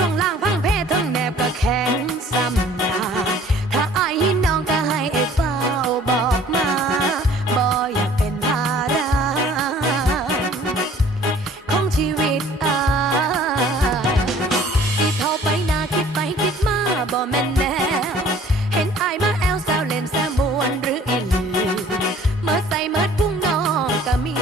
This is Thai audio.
ช่วงล่างพังเพ้ทั้งแนบก็แข็งซ้ำนาถ้าไอายหินน้องก็ให้ไอ้เฝ้าบอกมาบ่อยากเป็นภาระของชีวิตอายที่เท่าไปนาคิดไปคิดมาบ่แม่นแนวเห็นไอ้มาแอลแซวเล่นแซมวนหรืออีหลีเมื่อใส่เมื่อพุ่งน้องก็มี